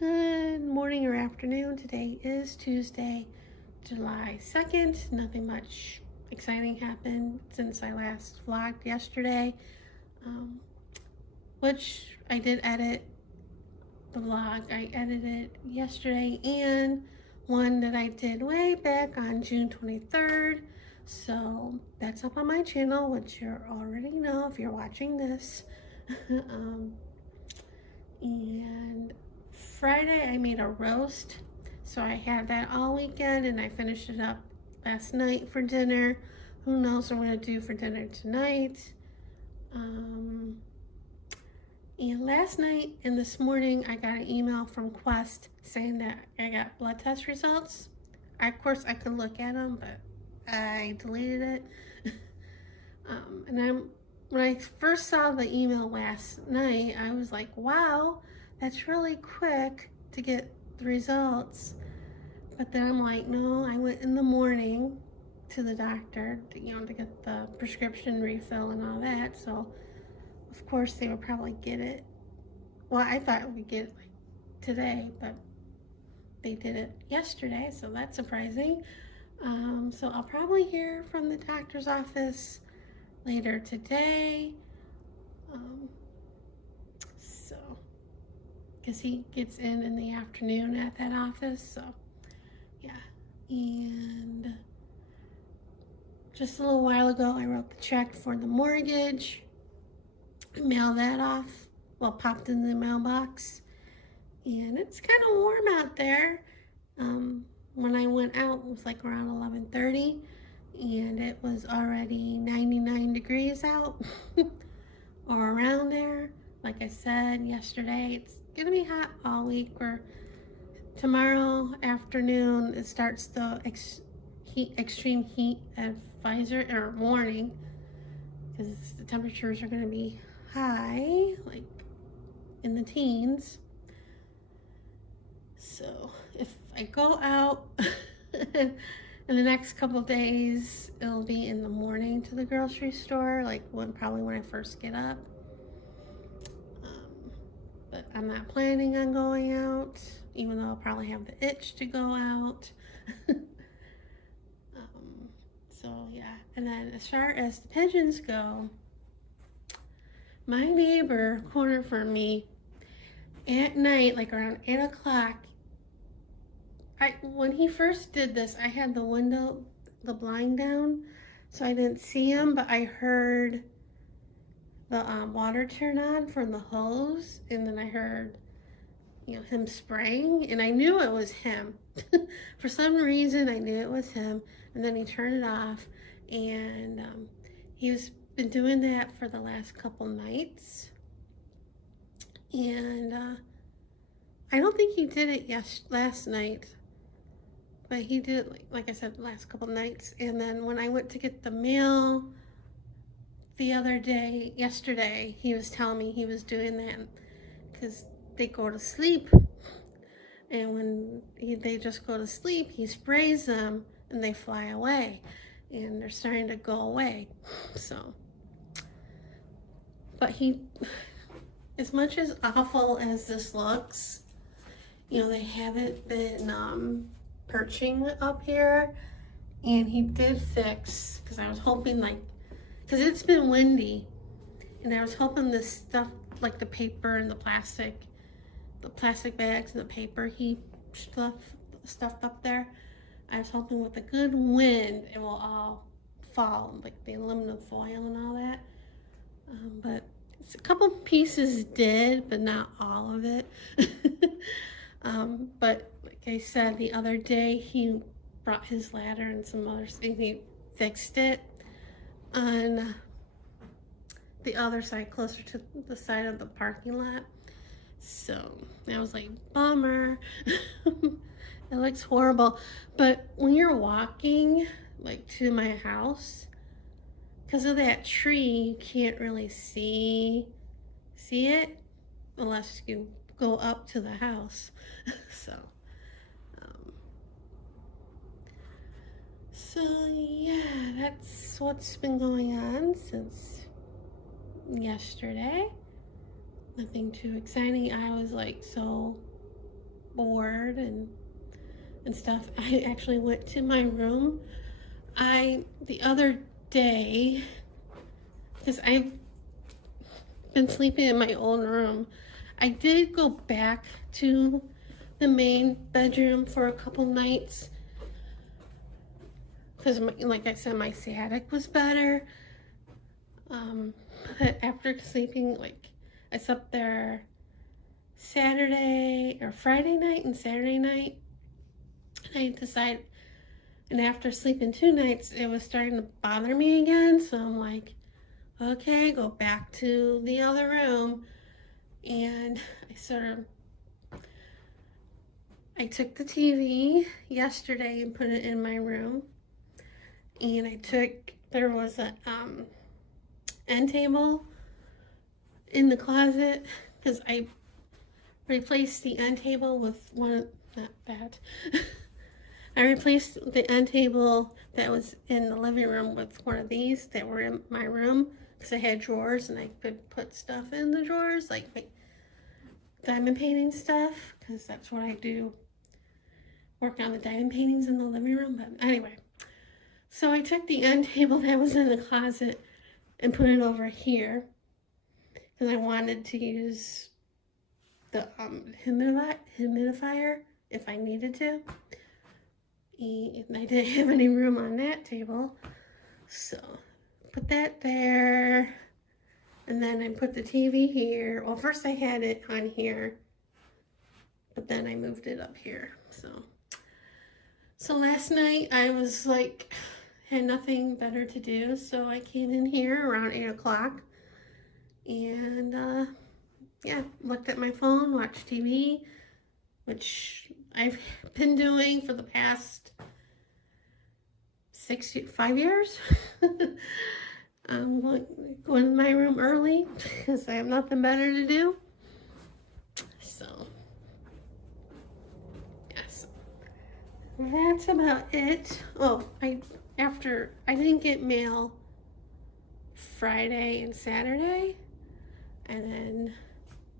Good morning or afternoon. Today is Tuesday, July 2nd. Nothing much exciting happened since I last vlogged yesterday, which I did edit the vlog. I edited yesterday and one that I did way back on June 23rd. So that's up on my channel, which you already know if you're watching this. And Friday I made a roast, so I had that all weekend and I finished it up last night for dinner. Who knows what I'm gonna do for dinner tonight. And last night and this morning I got an email from Quest saying that I got blood test results. Of course I could look at them, but I deleted it. When I first saw the email last night, I was like, wow, that's really quick to get the results. But then I'm like, no, I went in the morning to the doctor to get the prescription refill and all that. So of course they would probably get it. Well, I thought we'd get it like today, but they did it yesterday, so that's surprising. So I'll probably hear from the doctor's office later today. Because he gets in the afternoon at that office, so yeah. And just a little while ago I wrote the check for the mortgage, mailed that off, well, popped in the mailbox, and it's kind of warm out there. When I went out it was like around 11:30 and it was already 99 degrees out or around there. Like I said yesterday, it's gonna be hot all week. Or tomorrow afternoon it starts the extreme heat advisor or warning, because the temperatures are gonna be high, like in the teens. So if I go out in the next couple days, it'll be in the morning to the grocery store, like probably when I first get up. But I'm not planning on going out, even though I'll probably have the itch to go out. So yeah, and then as far as the pigeons go, my neighbor cornered for me at night, like around 8 o'clock. When he first did this, I had the blind down, so I didn't see him, but I heard the water turn on from the hose, and then I heard him spraying, and I knew it was him. For some reason I knew it was him, and then he turned it off, and he's been doing that for the last couple nights. And I don't think he did it last night, but he did it, like I said, the last couple nights. And then when I went to get the mail the other day, yesterday, he was telling me he was doing that because they go to sleep, and when they just go to sleep, he sprays them and they fly away, and they're starting to go away. So, but as much as awful as this looks, they haven't been perching up here, and he did fix, because I was hoping, because it's been windy, and I was hoping this stuff, like the paper and the plastic bags and the paper he stuffed up there, I was hoping with a good wind it will all fall, like the aluminum foil and all that. But a couple pieces did, but not all of it. But like I said, the other day he brought his ladder and some other things. He fixed it on the other side, closer to the side of the parking lot. So I was like, bummer. It looks horrible. But when you're walking like to my house, because of that tree, you can't really see it unless you go up to the house. So yeah, that's what's been going on since yesterday. Nothing too exciting. I was like so bored and stuff, I actually went to my room. The other day, because I've been sleeping in my own room, I did go back to the main bedroom for a couple nights because, like I said, my sciatic was better. But after sleeping, like, I slept there Saturday or Friday night and Saturday night, and I decided, and after sleeping 2 nights, it was starting to bother me again. So I'm like, okay, go back to the other room. And I took the TV yesterday and put it in my room. And there was a end table in the closet because I replaced the end table with one, not that. I replaced the end table that was in the living room with one of these that were in my room because I had drawers and I could put stuff in the drawers, like my diamond painting stuff, because that's what I do, work on the diamond paintings in the living room. But anyway, so I took the end table that was in the closet and put it over here because I wanted to use the humidifier if I needed to. And I didn't have any room on that table, so put that there. And then I put the TV here. Well, first I had it on here, but then I moved it up here. So last night I was like, had nothing better to do, so I came in here around 8 o'clock and yeah, looked at my phone, watched TV, which I've been doing for the past 5 years. I'm going to my room early because I have nothing better to do. So, yes, that's about it. Oh, I didn't get mail Friday and Saturday, and then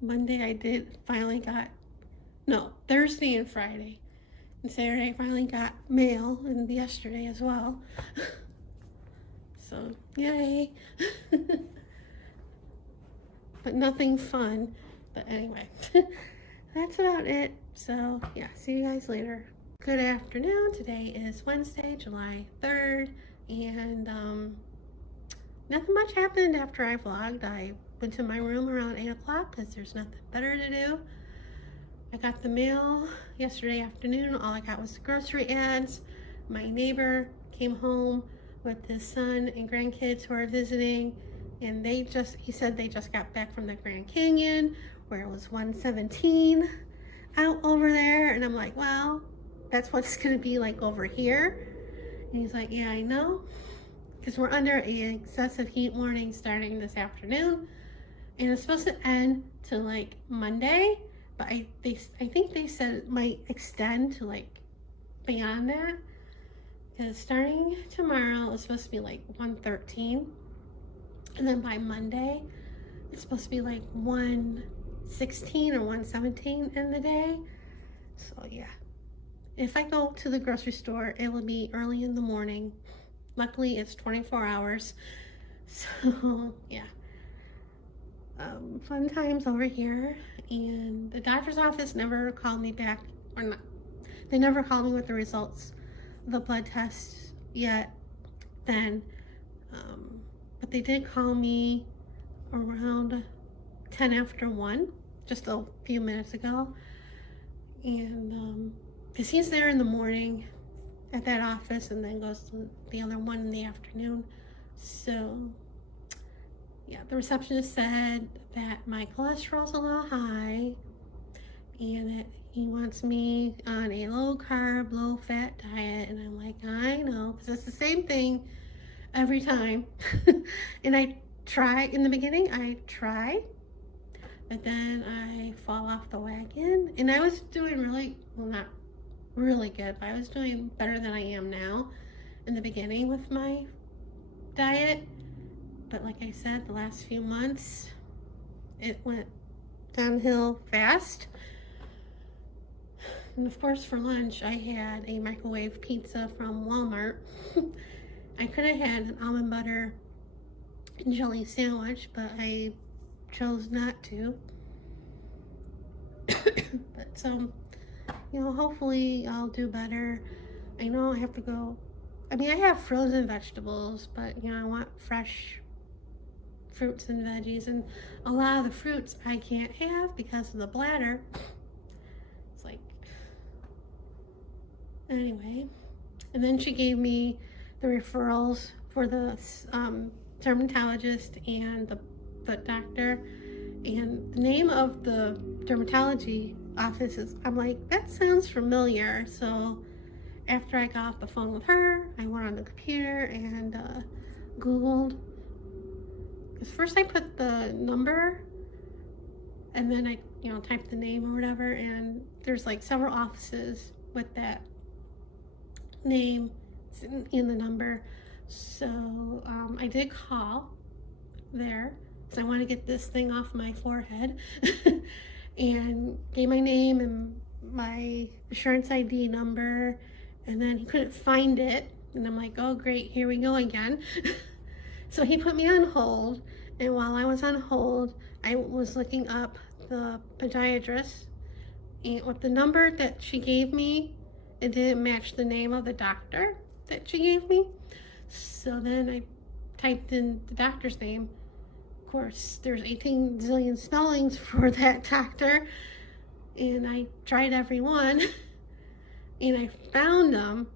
Monday I Thursday and Friday. And Saturday I finally got mail, and yesterday as well. So, yay. But nothing fun. But anyway, that's about it. So, yeah, see you guys later. Good afternoon. Today is Wednesday, July 3rd, and nothing much happened after I vlogged. I went to my room around 8 o'clock because there's nothing better to do. I got the mail yesterday afternoon. All I got was the grocery ads. My neighbor came home with his son and grandkids who are visiting, and he said they just got back from the Grand Canyon where it was 117 out over there. And I'm like, well, that's what it's gonna be like over here. And he's like, yeah, I know, because we're under an excessive heat warning starting this afternoon, and it's supposed to end to like Monday, but I think they said it might extend to like beyond that, because starting tomorrow it's supposed to be like 113, and then by Monday it's supposed to be like 116 or 117 in the day. So yeah, if I go to the grocery store, it will be early in the morning. Luckily it's 24 hours, so yeah. Fun times over here. And the doctor's office never called me back, or not, they never called me with the results of the blood test yet then, but they did call me around 10 after 1, just a few minutes ago. And because he's there in the morning at that office and then goes to the other one in the afternoon. So yeah, the receptionist said that my cholesterol's a little high and that he wants me on a low carb, low fat diet. And I'm like, I know, because it's the same thing every time. And I try, in the beginning, but then I fall off the wagon. And I was doing not really good, but I was doing better than I am now in the beginning with my diet. But like I said, the last few months, it went downhill fast. And of course for lunch I had a microwave pizza from Walmart. I could have had an almond butter and jelly sandwich, but I chose not to. But so, you know, hopefully I'll do better. I know I have to go, I mean, I have frozen vegetables, but you know, I want fresh fruits and veggies, and a lot of the fruits I can't have because of the bladder. It's like, anyway. And then she gave me the referrals for the dermatologist and the foot doctor, and the name of the dermatology office is, I'm like, that sounds familiar. So after I got off the phone with her, I went on the computer and Googled. Because first I put the number and then I, you know, typed the name or whatever, and there's like several offices with that name in the number. So I did call there because I want to get this thing off my forehead and gave my name and my insurance ID number, and then he couldn't find it, and I'm like, oh great, here we go again. So he put me on hold, and while I was on hold I was looking up the podiatrist, and with the number that she gave me, it didn't match the name of the doctor that she gave me. So then I typed in the doctor's name. Of course, there's 18 zillion spellings for that doctor, and I tried every one, and I found them,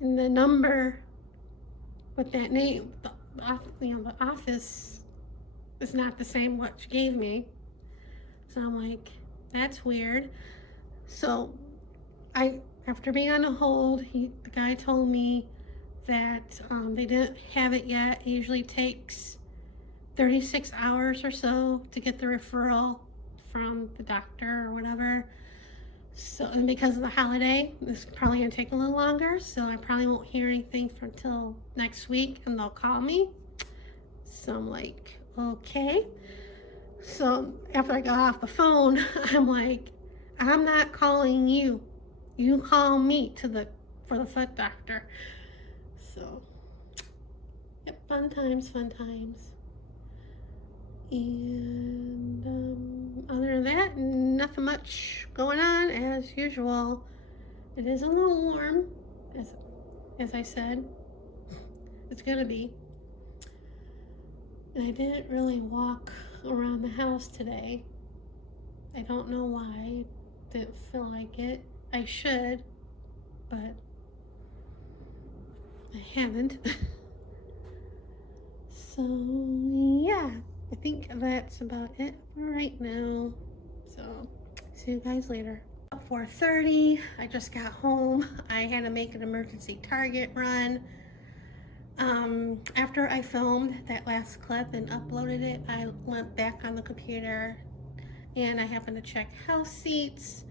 and the number with that name, you know, the office is not the same what she gave me. So I'm like, that's weird. So after being on a hold, the guy told me that they didn't have it yet. It usually takes 36 hours or so to get the referral from the doctor or whatever. So, and because of the holiday, this is probably gonna take a little longer, so I probably won't hear anything until next week, and they'll call me. So I'm like, okay. So after I got off the phone, I'm like, I'm not calling you. You call me for the foot doctor. So, yep, fun times, fun times. And other than that, nothing much going on as usual. It is a little warm, as I said. It's gonna be. And I didn't really walk around the house today. I don't know why. I didn't feel like it. I should, but I haven't. So yeah, I think that's about it right now. So see you guys later. 4:30, I just got home. I had to make an emergency Target run. After I filmed that last clip and uploaded it, I went back on the computer and I happened to check house seats,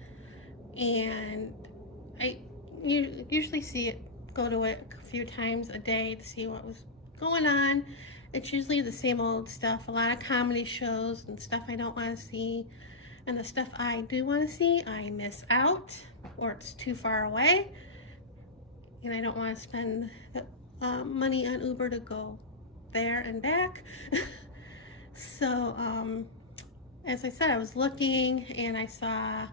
and I usually see it, go to it a few times a day to see what was going on. It's usually the same old stuff, a lot of comedy shows and stuff I don't want to see, and the stuff I do want to see I miss out, or it's too far away and I don't want to spend money on Uber to go there and back. So as I said, I was looking and I saw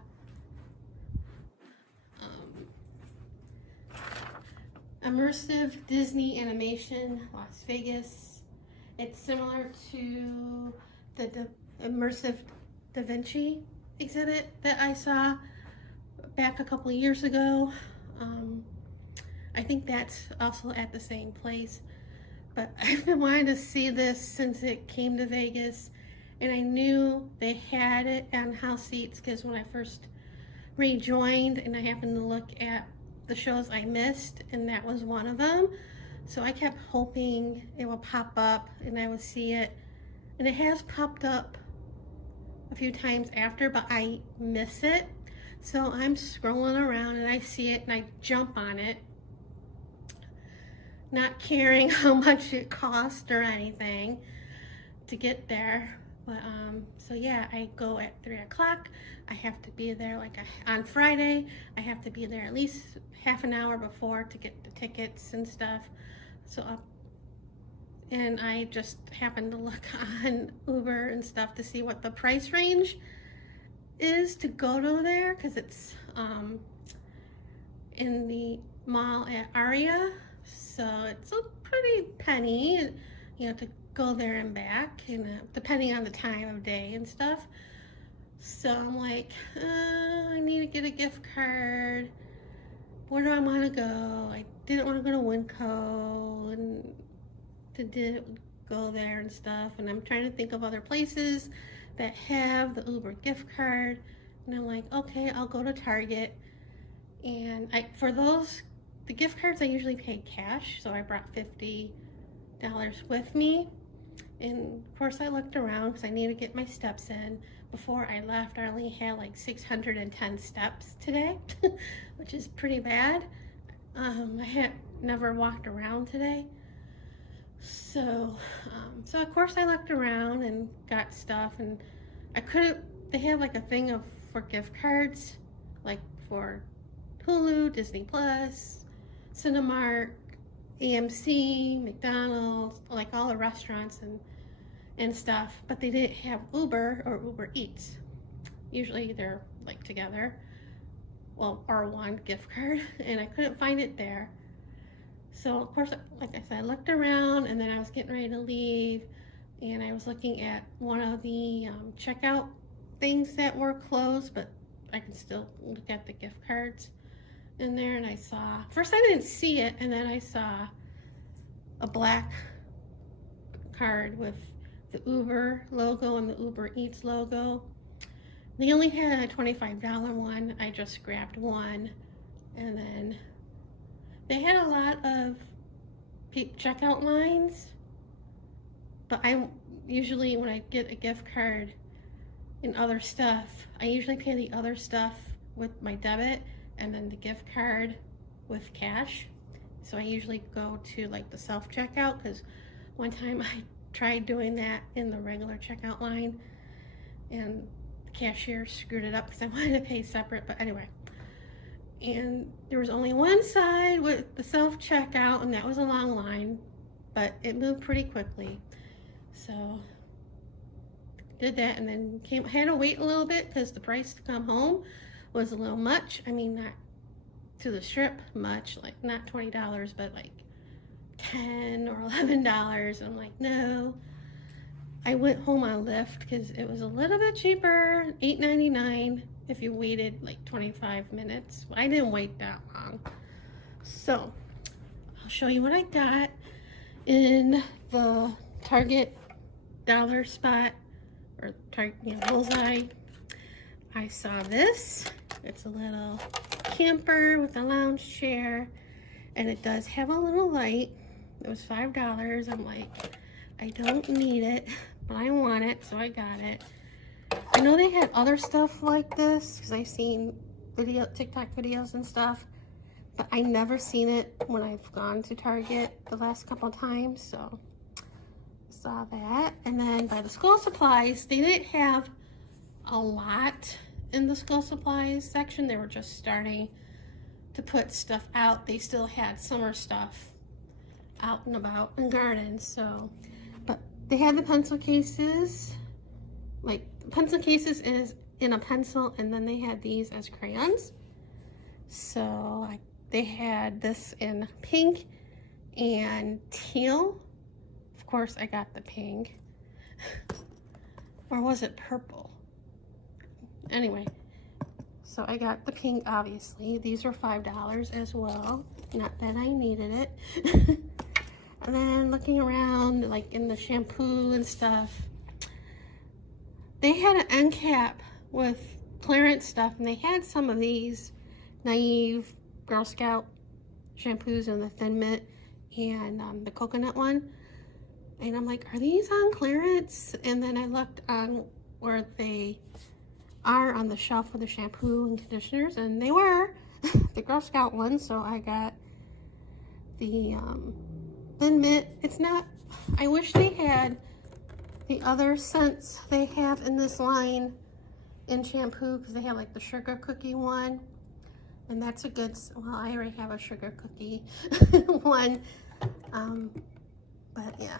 immersive Disney animation Las Vegas. It's similar to the immersive Da Vinci exhibit that I saw back a couple of years ago. I think that's also at the same place, but I've been wanting to see this since it came to Vegas, and I knew they had it on house seats because when I first rejoined and I happened to look at the shows I missed, and that was one of them. So I kept hoping it would pop up and I would see it, and it has popped up a few times after, but I miss it. So I'm scrolling around and I see it and I jump on it, not caring how much it cost or anything to get there. But so yeah, I go at 3 o'clock. I have to be there like on Friday. I have to be there at least half an hour before to get the tickets and stuff. So and I just happened to look on Uber and stuff to see what the price range is to go to there, because it's in the mall at Aria, so it's a pretty penny, you know, to go there and back, and depending on the time of day and stuff. So I'm like, I need to get a gift card. Where do I want to go? I didn't want to go to Winco and to go there and stuff, and I'm trying to think of other places that have the Uber gift card, and I'm like, okay, I'll go to Target. And for the gift cards, I usually pay cash, so I brought $50 with me. And of course I looked around because I need to get my steps in. Before I left, I only had like 610 steps today, which is pretty bad. I had never walked around today. So of course I looked around and got stuff, and they have like a thing for gift cards, like for Hulu, Disney Plus, Cinemark, AMC, McDonald's, like all the restaurants and stuff, but they didn't have Uber or Uber Eats. Usually they're like together, well, or one gift card, and I couldn't find it there. So of course, like I said, I looked around, and then I was getting ready to leave, and I was looking at one of the checkout things that were closed, but I can still look at the gift cards in there, and I saw, first I didn't see it, and then I saw a black card with the Uber logo and the Uber Eats logo. They only had a $25 one. I just grabbed one, and then they had a lot of checkout lines, but I usually, when I get a gift card and other stuff, I usually pay the other stuff with my debit and then the gift card with cash. So I usually go to like the self-checkout, because one time I tried doing that in the regular checkout line and the cashier screwed it up because I wanted to pay separate, but anyway. And there was only one side with the self-checkout, and that was a long line, but it moved pretty quickly. So did that, and then had to wait a little bit because the price to come home was a little much. I mean, not to the strip much, like not $20, but like $10 or $11. I'm like, no. I went home on Lyft because it was a little bit cheaper, $8.99 if you waited like 25 minutes. I didn't wait that long. So I'll show you what I got in the Target dollar spot, or Target, you know, bullseye. I saw this. It's a little camper with a lounge chair, and it does have a little light. It was $5. I'm like, I don't need it, but I want it, so I got it. I know they had other stuff like this because I've seen TikTok videos and stuff, but I never seen it when I've gone to Target the last couple of times, so saw that. And then by the school supplies, they didn't have a lot in the school supplies section. They were just starting to put stuff out. They still had summer stuff out and about in gardens, so, but they had the pencil cases, like pencil cases is in a pencil, and then they had these as crayons. So they had this in pink and teal. Of course I got the pink. Or was it purple? Anyway, so I got the pink, obviously. These are $5 as well. Not that I needed it. And then looking around, like in the shampoo and stuff, they had an end cap with clearance stuff, and they had some of these Naive Girl Scout shampoos in the Thin Mint and the coconut one. And I'm like, are these on clearance? And then I looked on where they are on the shelf for the shampoo and conditioners, and they were the Girl Scout ones. So I got the Thin Mint. It's not, I wish they had the other scents they have in this line in shampoo, because they have like the sugar cookie one, and that's a good, well, I already have a sugar cookie one, but yeah.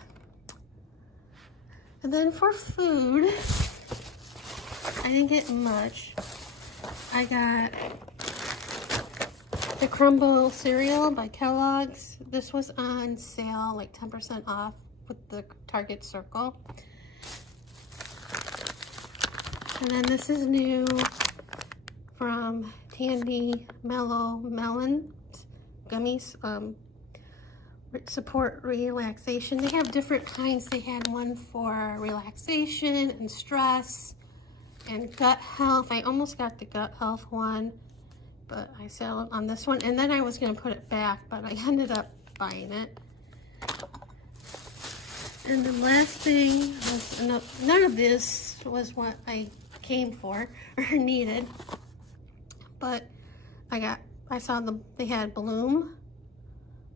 And then for food, I didn't get much. I got the Crumble cereal by Kellogg's. This was on sale, like 10% off with the Target Circle. And then this is new from Tandy Mellow Melon gummies. Support relaxation. They have different kinds. They had one for relaxation and stress and gut health. I almost got the gut health one, but I settled on this one. And then I was going to put it back, but I ended up buying it. And the last thing was, none of this was what I came for or needed, but I saw they had Bloom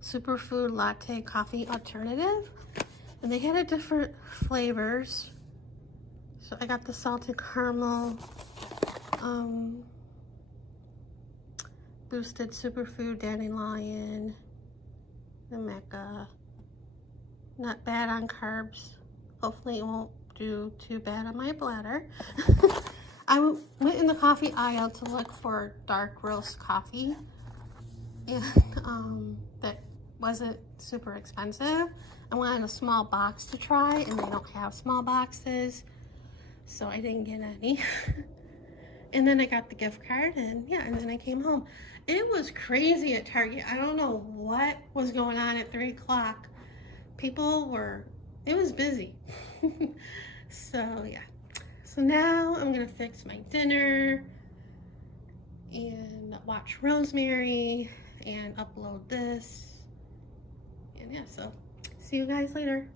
Superfood Latte Coffee Alternative, and they had different flavors. So I got the salted caramel, boosted superfood dandelion, the Mecca. Not bad on carbs. Hopefully it won't do too bad on my bladder. I went in the coffee aisle to look for dark roast coffee, and that wasn't super expensive. I wanted a small box to try, and they don't have small boxes, so I didn't get any. And then I got the gift card, and yeah, and then I came home. It was crazy at Target. I don't know what was going on at 3 o'clock. It was busy. So yeah. So now I'm gonna fix my dinner and watch Rosemary and upload this. And yeah, so see you guys later.